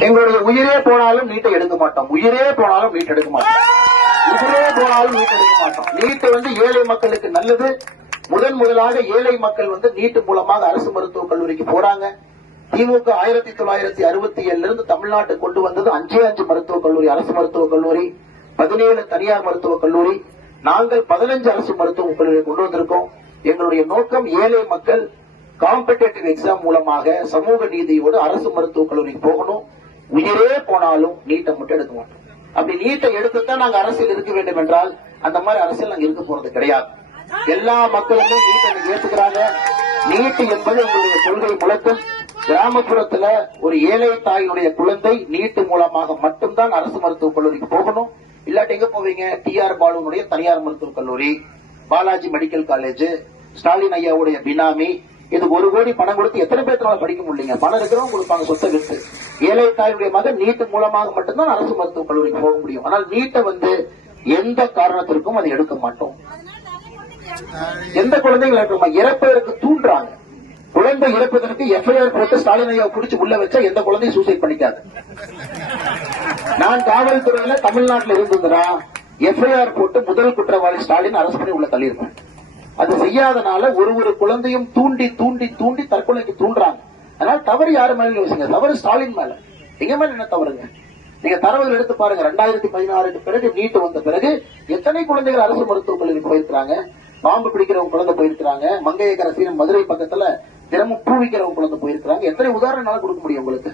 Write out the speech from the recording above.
எங்களுடைய உயிரே போனாலும் நீட்டை எடுக்க மாட்டோம். உயிரே போனாலும் நீட் எடுக்க மாட்டோம். உயிரே போனாலும் நீட் எடுக்க மாட்டோம். நீட்டை வந்து ஏழை மக்களுக்கு நல்லது. முதன் முதலாக ஏழை மக்கள் வந்து நீட்டு மூலமாக அரசு மருத்துவக் கல்லூரிக்கு போறாங்க. திமுக ஆயிரத்தி தொள்ளாயிரத்தி அறுபத்தி ஏழுல இருந்து தமிழ்நாட்டு கொண்டு வந்தது அஞ்சே அஞ்சு மருத்துவக் கல்லூரி அரசு மருத்துவக் கல்லூரி பதினேழு தனியார் மருத்துவக் கல்லூரி. நாங்கள் பதினஞ்சு அரசு மருத்துவக் கல்லூரியை கொண்டு வந்திருக்கோம். எங்களுடைய நோக்கம் ஏழை மக்கள் காம்படேட்டிவ் எக்ஸாம் மூலமாக சமூக நீதியோடு அரசு மருத்துவக் கல்லூரிக்கு போகணும். உயிரே போனாலும் நீட்டை மட்டும் எடுக்க மாட்டோம். அப்படி நீட்டை எடுத்துத்தான் நாங்க அரசியல் இருக்க வேண்டும் என்றால் அந்த மாதிரி அரசியல் நாங்க இருக்க போறது கிடையாது. எல்லா மக்களுமே நீட்டை ஏற்றுக்கிறாங்க நீட்டு என்பது உங்களுடைய கொள்கை முழக்கம். கிராமப்புறத்துல ஒரு ஏழை தாயினுடைய குழந்தை நீட்டு மூலமாக மட்டும்தான் அரசு மருத்துவக் கல்லூரிக்கு போகணும். இல்லாட்டி எங்க போவீங்க? டி ஆர் பாலுனுடைய தனியார் மருத்துவக் கல்லூரி பாலாஜி மெடிக்கல் காலேஜ் ஸ்டாலின் ஐயாவுடைய பினாமி. இது ஒரு கோடி பணம் கொடுத்து எத்தனை பேர்த்தினால படிக்க முடியல பணம் இருக்கிறவங்க கொடுப்பாங்க சொத்தை வித்து. ஏழை தாயுடைய மகன் நீட்டு மூலமாக மட்டும்தான் அரசு மருத்துவக் கல்லூரிக்கு போக முடியும். ஆனால் நீட்டை வந்து எந்த காரணத்திற்கும் அதை எடுக்க மாட்டோம். எந்த குழந்தைகள் எடுக்கணுமா இறப்பதற்கு தூண்டுறாங்க. குழந்தை இறப்பதற்கு எஃப்ஐஆர் போட்டு ஸ்டாலின் ஐயா புடிச்சு உள்ள வச்சா எந்த குழந்தையும் சூசைட் பண்ணிக்காது. நான் காவல்துறையில தமிழ்நாட்டில் இருந்திருந்தா எஃப்ஐஆர் போட்டு முதல் குற்றவாளி ஸ்டாலின் அரசு பண்ணி உள்ள தள்ளியிருப்பேன் அது செய்யாதனால ஒரு ஒரு குழந்தையும் தூண்டி தூண்டி தூண்டி தற்கொலைக்கு தூண்டுறாங்க. அதனால தவறு யாரு மேல யோசிங்க தவறு ஸ்டாலின் மேல. எங்க மேல என்ன தவறுங்க? நீங்க தரவுகள் எடுத்து பாருங்க. ரெண்டாயிரத்தி பதினாறுக்கு பிறகு நீட்டு வந்த பிறகு எத்தனை குழந்தைகள் அரசு மருத்துவக் கல்லூரிக்கு போயிருக்கிறாங்க? பாம்பு பிடிக்கிறவங்க குழந்தை போயிருக்கிறாங்க. மங்கையக்கரசியின் மதுரை பக்கத்துல தினமும் பூவிக்கிறவங்க குழந்தை போயிருக்கிறாங்க. எத்தனை உதாரணம் கொடுக்க முடியும் உங்களுக்கு?